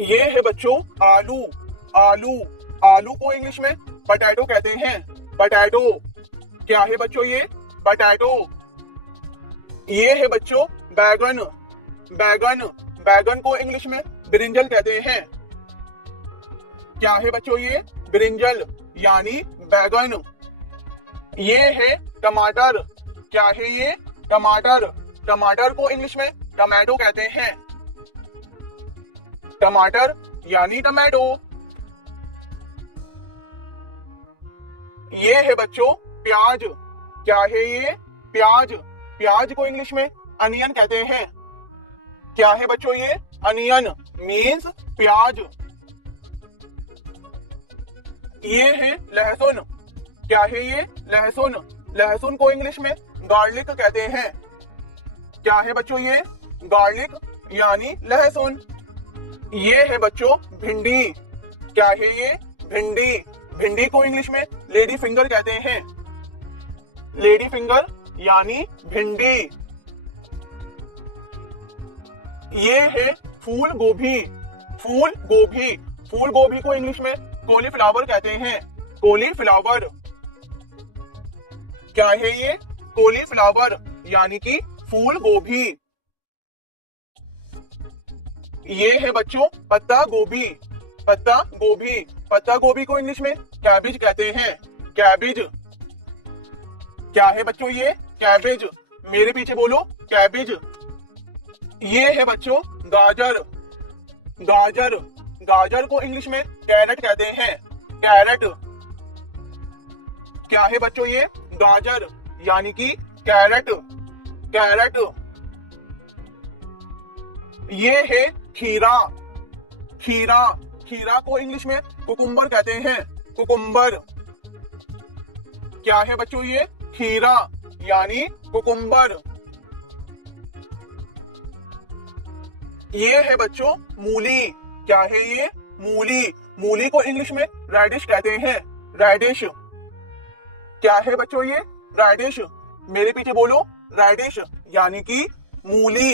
ये है बच्चों आलू। आलू आलू को इंग्लिश में पटैटो कहते हैं। पटैटो। क्या है बच्चों ये? पटैटो। ये है बच्चों बैगन। बैगन बैगन को इंग्लिश में ब्रिंजल कहते हैं। क्या है बच्चों ये? ब्रिंजल यानी बैगन। ये है टमाटर। क्या है ये? टमाटर। टमाटर को इंग्लिश में टमाटो कहते हैं। टमाटर यानी टमाटो। ये है बच्चों प्याज। क्या है ये? प्याज। प्याज को इंग्लिश में अनियन कहते हैं। क्या है बच्चों ये? अनियन मीन्स प्याज। ये है लहसुन। क्या है ये? लहसुन। लहसुन को इंग्लिश में गार्लिक कहते हैं। क्या है बच्चों ये? गार्लिक यानी लहसुन। ये है बच्चों भिंडी। क्या है ये? भिंडी। भिंडी को इंग्लिश में लेडी फिंगर कहते हैं। लेडी फिंगर यानी भिंडी। ये है फूल गोभी। फूल गोभी। फूल गोभी को इंग्लिश में कॉलीफ्लावर कहते हैं। कॉलीफ्लावर। क्या है ये? कॉलीफ्लावर यानी कि फूल गोभी। ये है बच्चों पत्ता गोभी। पत्ता गोभी। पत्ता गोभी को इंग्लिश में कैबिज कहते हैं। कैबिज। क्या है बच्चों ये? कैबिज। मेरे पीछे बोलो कैबिज। ये है बच्चों गाजर। गाजर। गाजर को इंग्लिश में कैरेट कहते हैं। कैरेट। क्या है बच्चों ये? गाजर यानी कि कैरेट। कैरेट। ये है खीरा। खीरा। खीरा को इंग्लिश में कुकुम्बर कहते हैं। कुकुम्बर। क्या है बच्चों ये? खीरा यानी कुकुम्बर। ये है बच्चों मूली। क्या है ये? मूली। मूली को इंग्लिश में रेडिश कहते हैं। रेडिश। क्या है बच्चों ये? रेडिश। मेरे पीछे बोलो रेडिश यानी कि मूली।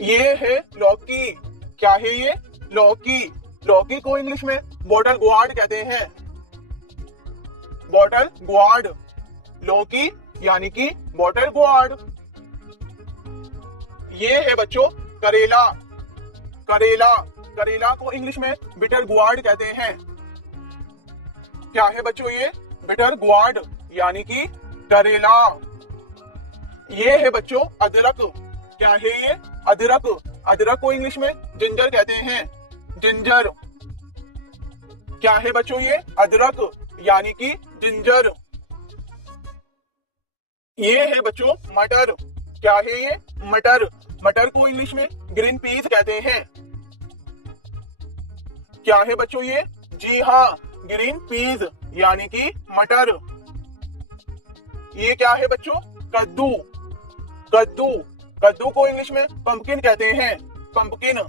ये है लौकी। क्या है ये? लौकी। लौकी को इंग्लिश में बॉटल ग्वार्ड कहते हैं। बॉटल ग्वार्ड। लौकी यानी कि बॉटल ग्वार्ड। ये है बच्चों करेला। करेला। करेला को इंग्लिश में बिटर ग्वार्ड कहते हैं। क्या है बच्चों ये? बिटर ग्वार्ड यानी कि करेला। ये है बच्चों अदरक। क्या है ये? अदरक। अदरक को इंग्लिश में जिंजर कहते हैं। जिंजर। क्या है बच्चों ये? अदरक यानी कि जिंजर। ये है बच्चों मटर। क्या है ये? मटर। मटर को इंग्लिश में ग्रीन पीस कहते हैं। क्या है बच्चों ये? जी हाँ, ग्रीन पीस यानी कि मटर। ये क्या है बच्चों? कद्दू। कद्दू। कद्दू को इंग्लिश में पंपकिन कहते हैं। पंपकिन।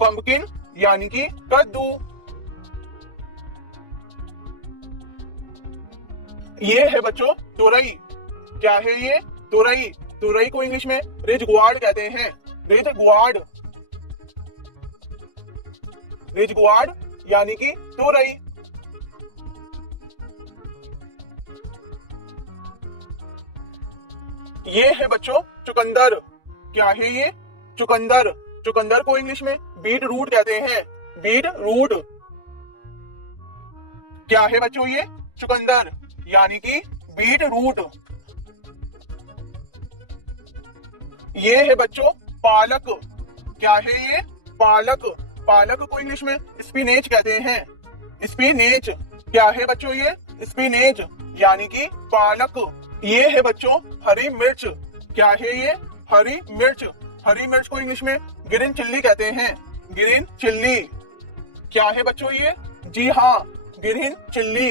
पंपकिन यानी कि कद्दू। ये है बच्चों तुरई। क्या है ये? तुरई। तुरई को इंग्लिश में रिज गुआर्ड कहते हैं। रिज गुआर्ड। रिज गुआर्ड यानी कि तुरई। ये है बच्चों चुकंदर। क्या है ये? चुकंदर। चुकंदर को इंग्लिश में बीट रूट कहते हैं। Beat root. क्या है बच्चों ये? चुकंदर यानी कि बीट रूट। ये है बच्चों पालक। क्या है ये? पालक। पालक को इंग्लिश में स्पिनेच कहते हैं। स्पिनेच। क्या है बच्चों ये? स्पिनेच यानी कि पालक। ये है बच्चों हरी मिर्च। क्या है ये? हरी मिर्च। हरी मिर्च को इंग्लिश में ग्रीन चिल्ली कहते हैं। Green chilli. क्या है बच्चों ये? जी हाँ, ग्रीन चिल्ली।